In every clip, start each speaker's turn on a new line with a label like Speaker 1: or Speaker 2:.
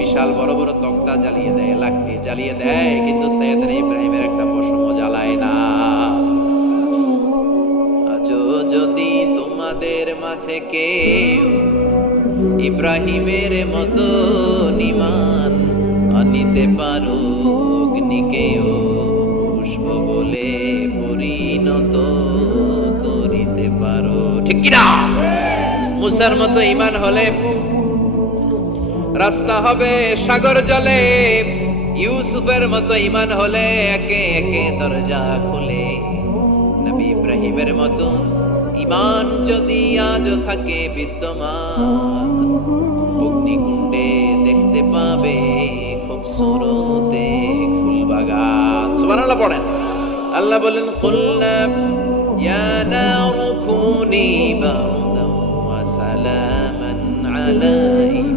Speaker 1: বিশাল বড় বড় তক্তা জ্বালিয়ে দেয়, লাকড়ি জ্বালিয়ে দেয়, কিন্তু সৈয়দনা ইব্রাহিমের একটা পশমও জ্বালায় না। আজও যদি তোমাদের মাঝে কেউ ইব্রাহিমের মতো নিমান আনিতে পারো অগ্নিকেও পুষ্প বলে পরিণত করিতে পারো। ঠিক কিনা? মুসার মতো ইমান হলে রাস্তা হবে সাগর জলে। ইউসুফের মতো ইমান হলে একে একে দরজা খুলে। নবী ইব্রাহিমের মতন ইমান যদি আজও থাকে বিদ্যমান, অগ্নিকুণ্ডে দেখতে পাবে খুব সুরতে ফুল বাগান। সুবহানাল্লাহ পড়েন। আল্লাহ বলেন কুল্লা ইয়া নারু কুনি বারদান ওয়া সালামান আলা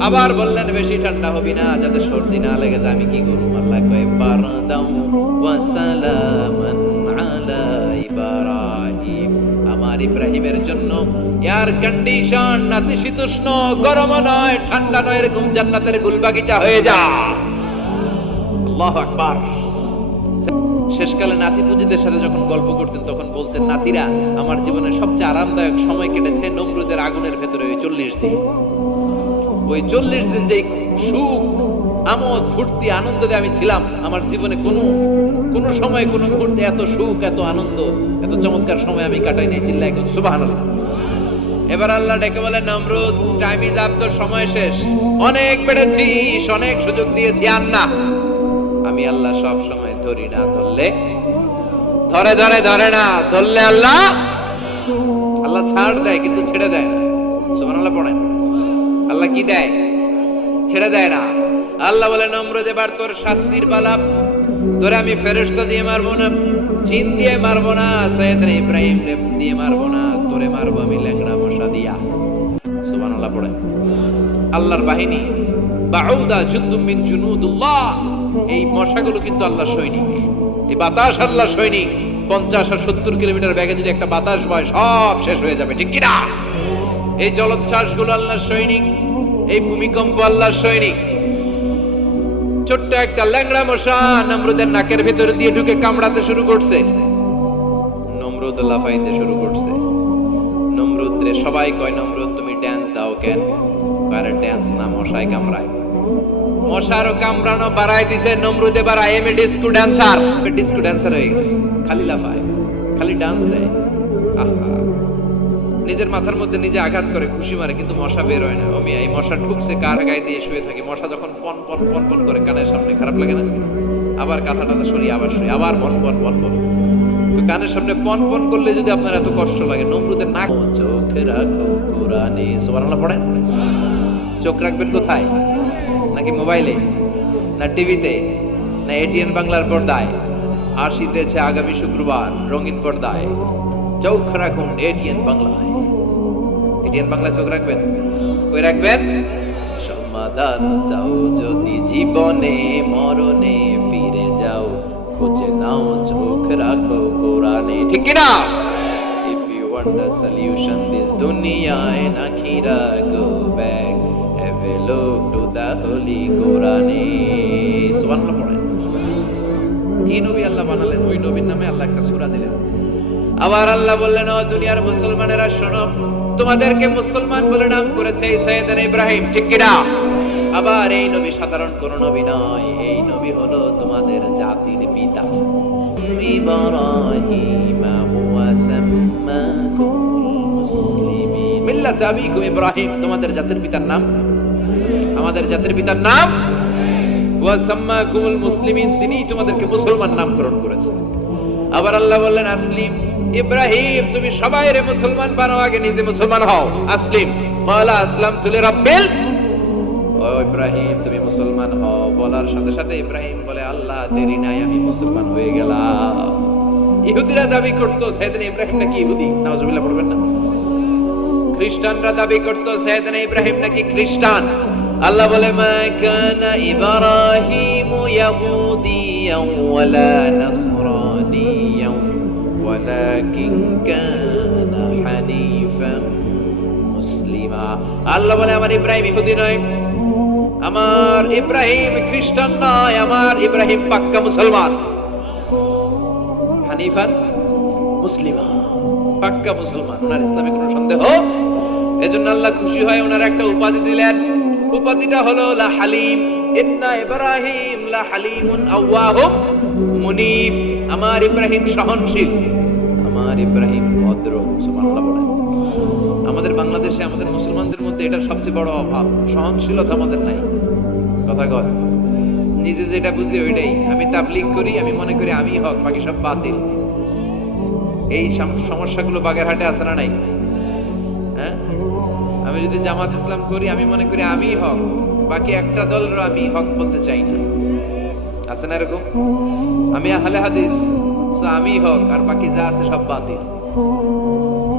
Speaker 1: আবার বললেন, বেশি ঠান্ডা হবি না, যাতে সর্দি না লেগে যায়। আমি কি করব? আল্লাহ কয় সালামান আলা ইব্রাহিম। আমার ইব্রাহিমের জন্য এয়ার কন্ডিশন নাতিশীতোষ্ণ গরম নয়, ঠান্ডা নয়, এরকম জান্নাতের গুলবাগিচা হয়ে যা। আকবার। শেষকালে নাতি পুজিদের সাথে যখন গল্প করতেন, তখন বলতেন, নাতিরা, আমার জীবনের সবচেয়ে আরামদায়ক সময় কেটেছে নমরুদের আগুনের ভেতরে ওই চল্লিশ দিন। ওই চল্লিশ দিন যেই সুখ, আমোদ, ফুর্তি, আনন্দে আমি ছিলাম, আমার জীবনে কোনো কোনো সময়, কোনো মুহূর্তে এত সুখ, এত আনন্দ, এত চমৎকার সময় আমি কাটাই নাই চিল্লাই এখন সুবাহান এবার আল্লাহ ডেকে বলে নমরুদ টাইম ইজ আপ তোর সময় শেষ। অনেক বেড়েছিস অনেক সুযোগ দিয়েছি আর না আমি আল্লাহ সব সময় ধরি না, ধরলে? ধরে ধরে ধরে না, ধরলে আল্লাহ? আল্লাহ ছাড় দেয়, কিন্তু ছেড়ে দেয় না। আল্লাহ পড়েন। আল্লাহ কি দেয়? ছেড়ে দেয় না। আল্লাহ বলে নম্রদ এবার তোর শাস্তির পালা। তোরে আমি ফেরেশতা দিয়ে মারবো না, চিন দিয়ে মারবো না, সৈয়দ ইব্রাহিম দিয়ে মারবো না, তোরে মারবো আমি ল্যাংড়া মশা দিয়া। সুমান আল্লাহ পড়েন আল্লাহর বাহিনী, বাউদা জুন্দুম মিন জুনুদুল্লাহ। এই মশাগুলো কিন্তু আল্লাহর সৈনিক। এই বাতাস আল্লাহর সৈনিক। পঞ্চাশ আর সত্তর কিলোমিটার ব্যাগে যদি একটা বাতাস বয়, সব শেষ হয়ে যাবে, ঠিক কিনা? এই জলোচ্ছ্বাসগুলো আল্লাহর সৈনিক, এই ভূমিকম্প আল্লাহর সৈনিক। ছোট্ট একটা ল্যাংড়া মশা নমরুদের নাকের ভিতরে দিয়ে ঢুকে কামড়াতে শুরু করছে। নমরুদ লাফাইতে শুরু করছে। নমরুদ রে সবাই কয়, নমরুদ, তুমি ড্যান্স দাও কেন? আরে ড্যান্স না, মশাই কামড়ায়। মশারও কামড়ানো বাড়াই দিছে, নমরুদ এবার I am a disco dancer disco dancer হয়ে গেছে। খালি লাফায়, খালি ডান্স দেয়। আহা। নিজের মাথার মধ্যে নিজে আঘাত করে খুশি মারে, কিন্তু মশা বের হয় না। আমি এই মশা ঢুকছে কার গায়ে দিয়ে শুয়ে থাকি? মশা যখন পন পন পন পন করে কানের সামনে, খারাপ লাগে না আবার কাঁথা টাথা সরিয়ে আবার সরিয়ে আবার বন বন বন বন তো কানের সামনে পন পন করলে যদি আপনার এত কষ্ট লাগে, নমরুদের নাক চোখে রাখো কোরআনে। সুবহানাল্লাহ, পড়েন? চোখ রাখবেন কোথায়? নাকি মোবাইলে? না টিভিতে? না এটিএন বাংলার পর্দায়? আসিতেছে আগামী শুক্রবার, রঙিন পর্দায়। চোখ রাখুন, এটিএন বাংলায় এটিএন বাংলায় চোখ রাখবেন? কই রাখবেন? সমাধান চাও যদি জীবনে, মরণে ফিরে যাও, খুঁজে নাও, চোখ রাখো কোরআনে। ঠিক কিনা? The solution, this dunya and akhira go back, have a look to the holy Quran সুবহানাল্লাহ আবার আল্লাহ বললেন, ও দুনিয়ার মুসলমানেরা, শোনো, তোমাদেরকে মুসলমান বলে নাম করেছে সাইয়েদান ইব্রাহিম, ঠিক কিনা আবার এই নবী সাধারণ কোন নবী নয়, এই নবী হলো তোমাদের জাতির পিতা। ইব্রাহিম হুয়া সাম্মাকুমুল মুসলিমিন। মিল্লাত আবিকুম ইব্রাহিম, তোমাদের জাতির পিতার নাম? আমাদের জাতির পিতার নাম? ওয়া সাম্মাকুমুল মুসলিমিন তিনি তোমাদেরকে মুসলমান নামকরণ করেছেন। আবার আল্লাহ বললেন, আসলিম, ইব্রাহিম, তুমি সবাই রে মুসলমান বানাও আগে নিজে মুসলমান হও। আসলিম মালা আসলাম তুলে রাব্বিল। ও ইব্রাহিম, তুমি মুসলমান হও। বলার সাথে সাথে ইব্রাহিম বলে, আল্লাহ, দেরি নাই, আমি মুসলমান হয়ে গেলাম। ইহুদিরা দাবি করতো, সেদিন ইব্রাহিম নাকি ইহুদি? পড়বেন না। খ্রিস্টানরা দাবি করতো, সেদিন ইব্রাহিম নাকি খ্রিস্টান। আল্লাহ বলে, মা কানা ইব্রাহিম ইয়াহুদিয়ান ওয়ালা নাসরানিয়ান ওয়ালাকিন কানা হানিফান মুসলিমা আল্লাহ বলে, আমার ইব্রাহিম ইহুদি নয়, আমার ইব্রাহিম খ্রিস্টান নয়, আমার ইব্রাহিম পাক্কা মুসলমান। হানিফান মুসলিমা, পাক্কা মুসলমান। ওনার ইসলামে কোনো সন্দেহ? এজন্য আল্লাহ খুশি হয় ওনার একটা উপাধি দিলেন। উপাধিটা হলো, লা হালিম, ইন্না ইব্রাহিম লা হালিমুন আওয়াহুম মুনিব। আমার ইব্রাহিম সহনশীল। আমার ইব্রাহিম ভদ্র, সুবহানাল্লাহ বলেন। আমাদের বাংলাদেশে আমাদের মুসলমানদের মধ্যে এটা সবচেয়ে বড় অভাব, সহনশীলতা আমাদের নাই। কথা কর নিজে যেটা বুঝি ওইটাই। আমি তাবলিগ করি, আমি মনে করি আমি হক, বাকি সব বাতিল। এই সাম- সমস্যাগুলো বাগেরহাটে আছে না নাই? হ্যাঁ? আমি যদি জামাত ইসলাম করি, আমি মনে করি আমি হক। বাকি একটা দলেরও আমি হক বলতে চাই না। আছে না এরকম? আমি আহলে হাদিস আমি হক, আর বাকি যা আছে সব বাতিল।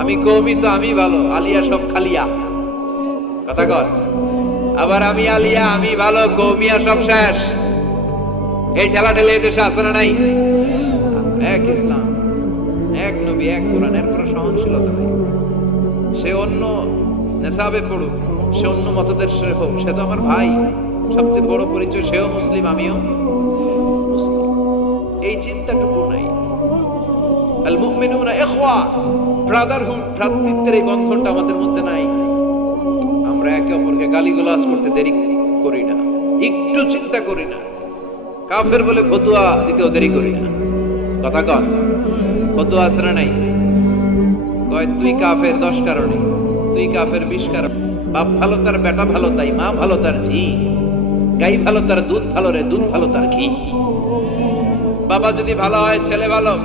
Speaker 1: আমি কৌমি তো আমি ভালো, আলিয়া সব খালিয়া। কথা কর আবার আমি আলিয়া, আমি ভালো, কৌমিয়া সব শেষ। এই ঠেলা ঠেলে দেশে আছে না নাই? এক ইসলাম, এক নবী, এক কোরআন এর কোনো সহনশীলতা নেই। সে অন্য নেশাবে পড়ুক, সে অন্য মতদের হোক, সে তো আমার ভাই, সবচেয়ে বড় পরিচয়, সেও মুসলিম, আমিও। এই চিন্তাটুকু নাই। মধ্যে নাই। আমরা একে অপরকে দেরি করি না কথা নাই? তুই কাফের, দশ কারণে। তুই কাফের বিশ কারণ। বাপ ভালো তার, বেটা ভালো তাই, মা ভালো তার, ঝি। গাই ভালো তার, দুধ ভালো রে, দুধ ভালো তার, ঘি। বাবা যদি ভালো হয়, ছেলে ভালো।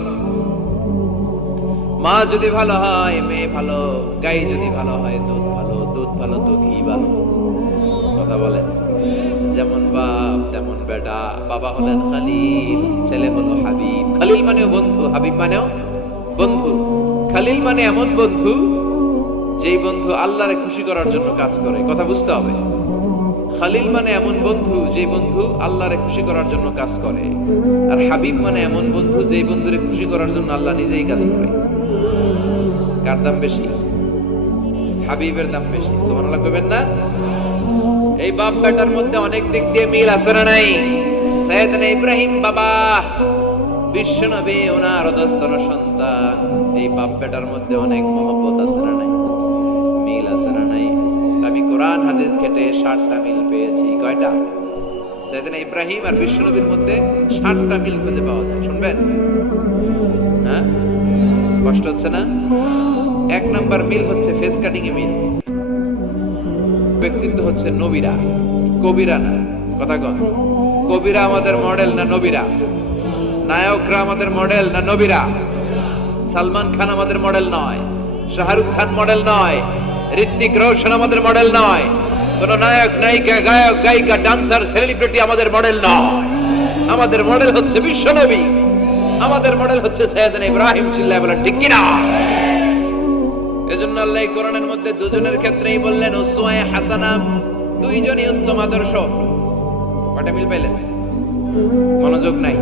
Speaker 1: মা যদি ভালো হয়, মেয়ে ভালো। গাই যদি ভালো হয়, দুধ ভালো। দুধ ভালো তো ঘি ভালো। কথা বলেন? যেমন বাপ, তেমন বেটা। বাবা হলেন খালিল, ছেলে হলো হাবিব। খালিল মানেও বন্ধু, হাবিব মানেও বন্ধু। খালিল মানে এমন বন্ধু, যেই বন্ধু আল্লাহরে খুশি করার জন্য কাজ করে। কথা বুঝতে হবে। খালিল মানে এমন বন্ধু যে বন্ধু আল্লাহরে খুশি করার জন্য কাজ করে, আর হাবিব মানে এমন বন্ধু যেই বন্ধুরে খুশি করার জন্য আল্লাহ নিজেই কাজ করে। কার দাম বেশি? হাবিবের দাম বেশি, সুবহানাল্লাহ কইবেন না? এই বাপ বেটার মধ্যে অনেক দিক দিয়ে মিল আছে না নাই? সৈয়দনা ইব্রাহিম বাবা, বিশ্বনবী, ওনার অধস্তন সন্তান। এই বাপ বেটার মধ্যে অনেক মহব্বত আছে না হাদিস ঘেটে ষাটটা মিল পেয়েছি। কয়টা? সৈয়দনা ইব্রাহিম আর বিশ্বনবীর মধ্যে ষাটটা মিল খুঁজে পাওয়া যায়। শুনবেন? হ্যাঁ? কষ্ট হচ্ছে না? এক নাম্বার মিল হচ্ছে ফেস কাটিং এ মিল। ব্যক্তিত্ব হচ্ছে নবীরা, কবিরা না। কথা কন। কবিরা আমাদের মডেল না নবীরা? নায়করা আমাদের মডেল না নবীরা? সালমান খান আমাদের মডেল নয়, শাহরুখ খান মডেল নয় ঋত্বিক রোশন আমাদের মডেল নয়। কোন নায়ক, নায়িকা, গায়ক, গায়িকা ডান্সার সেলিব্রিটি আমাদের মডেল নয়। আমাদের মডেল হচ্ছে বিশ্বনবী। আমাদের মডেল হচ্ছে সৈয়দনা ইব্রাহিম চিল্লায় বলেন, ঠিক কিনা? এজন্য আল্লাহ কোরআনের মধ্যে দুজনের ক্ষেত্রেই বললেন, উসওয়ায়ে হাসানা দুইজনই উত্তম আদর্শ। কটা মিল পাইলেন? মনোযোগ নাই।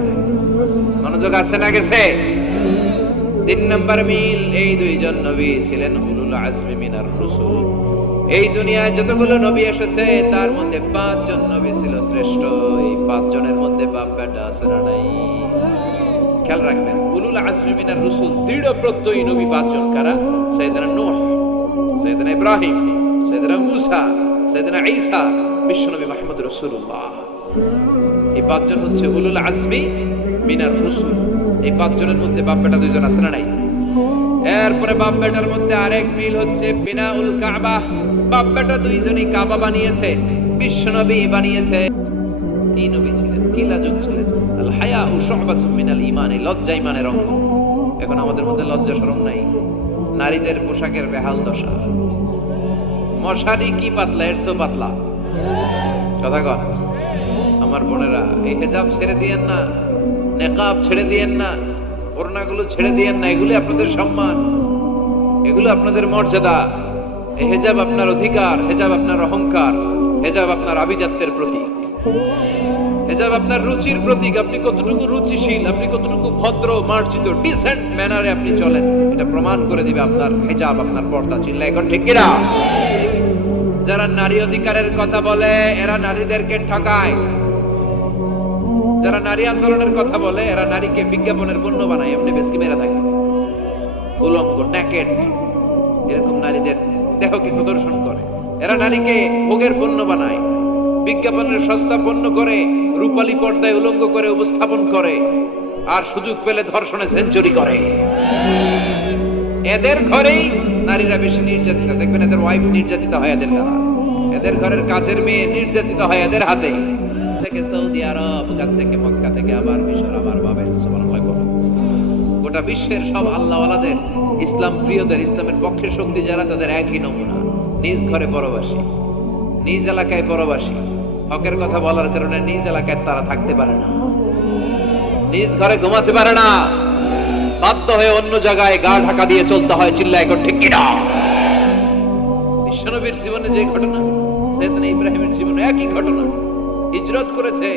Speaker 1: মনোযোগ আছে না গেছে? তিন নম্বর মিল, এই দুইজন নবী ছিলেন উলুল আজমি মিনার রসুল। এই দুনিয়ায় যতগুলো নবী এসেছে, তার মধ্যে পাঁচজন নবী ছিল শ্রেষ্ঠ। এই পাঁচজনের মধ্যে বাপ বেটা আছে না নাই? খেয়াল রাখবেন, উলুল আজমি মিনার রসুল দৃঢ় প্রত্যয়ী নবী পাঁচজন কারা? সৈয়দনা নূহ সৈয়দনা ইব্রাহিম সৈয়দনা মুসা সৈয়দনা ঈসা, বিশ্বনবী মাহমুদ রসুল্লাহ এই পাঁচজন হচ্ছে উলুল আজমি মিনার রসুল। এই পাঁচজনের মধ্যে বাপ বেটা দুইজন আছে না নাই? এরপরে বাপ বেটার মধ্যে আরেক মিল হচ্ছে বিনা উল কাবা। বাপ বেটা দুইজনই কাবা বানিয়েছে, বিশ্বনবী বানিয়েছে। কি নবী ছিলেন? কি লাজুক ছিলেন? আল হায়া ও সহবাতুম মিনাল ঈমান, এই লজ্জা ঈমানের অঙ্গ। এখন আমাদের মধ্যে লজ্জা শরম নাই। নারীদের পোশাকের বেহাল দশা। মশারি কি পাতলা, এর চেয়েও পাতলা। কথা কন। আমার বোনেরা, এই হেজাব ছেড়ে দিয়েন না, নেকাব ছেড়ে দিয়েন না, ওড়নাগুলো ছেড়ে দিয়েন না, এগুলি আপনাদের সম্মান। এগুলো আপনাদের মর্যাদা। হেজাব আপনার অধিকার, হেজাব আপনার অহংকার, হেজাব আপনার আভিজাত্যের প্রতীক। হেজাব আপনার রুচির প্রতীক, আপনি কতটুকু রুচিশীল, আপনি কতটুকু ভদ্র, মার্জিত ডিসেন্ট ম্যানারে আপনি চলেন, এটা প্রমাণ করে দিবে আপনার হেজাব, আপনার পর্দা চিল্লা। এখন ঠিক কিনা? যারা নারী অধিকারের কথা বলে, এরা নারীদেরকে ঠকায়। যারা নারী আন্দোলনের কথা বলে, এরা নারীকে বিজ্ঞাপনের পণ্য বানায়, এমনি বেশকি মেরে থাকে। উলঙ্গ ট্যাকেট এরকম নারীদের দেহকে প্রদর্শন করে। এরা নারীকে ভোগের পণ্য বানায়, বিজ্ঞাপনের সস্তা পণ্য করে, রূপালী পর্দায় উলঙ্গ করে উপস্থাপন করে, আর সুযোগ পেলে ধর্ষণে সেঞ্চুরি করে। এদের ঘরেই নারীরা বেশি নির্যাতিত, দেখবেন এদের ওয়াইফ নির্যাতিত হয় এদের দ্বারা এদের ঘরের কাজের মেয়ে নির্যাতিত হয় এদের হাতে। থেকে সৌদি আরব, ওখান থেকে মক্কা থেকে আবার মিশর, আবার বাবেল, সুবহানাল্লাহ। গোটা বিশ্বের সব আল্লাহওয়ালাদের ইসলাম প্রিয়দের, ইসলামের পক্ষে শক্তি যারা, তাদের একই নমুনা। নিজ ঘরে পরবাসী, নিজ এলাকায় পরবাসী। হকের কথা বলার কারণে নিজ এলাকায় তারা থাকতে পারে না। নিজ ঘরে ঘুমাতে পারে না। বাধ্য হয়ে অন্য জায়গায় গা ঢাকা দিয়ে চলতে হয় চিল্লা এখন ঠিক কিনা বিশ্বনবীর জীবনে যে ঘটনা, সৈয়দনা ইব্রাহিমের জীবনে একই ঘটনা। হিজরত করেছে,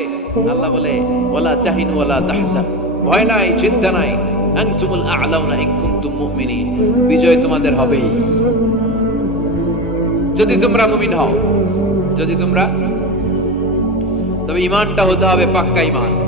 Speaker 1: আল্লাহ বলে, ওয়ালা তাহিনু ওয়ালা তাহসান ভয় নাই, চিন্তা নাই। আনতুমুল আ'লাউনা ইন কুনতুম মুমিনিন। বিজয় তোমাদের হবেই। যদি তোমরা মুমিন হও, যদি তোমরা, তবে ইমানটা হতে হবে পাক্কা ইমান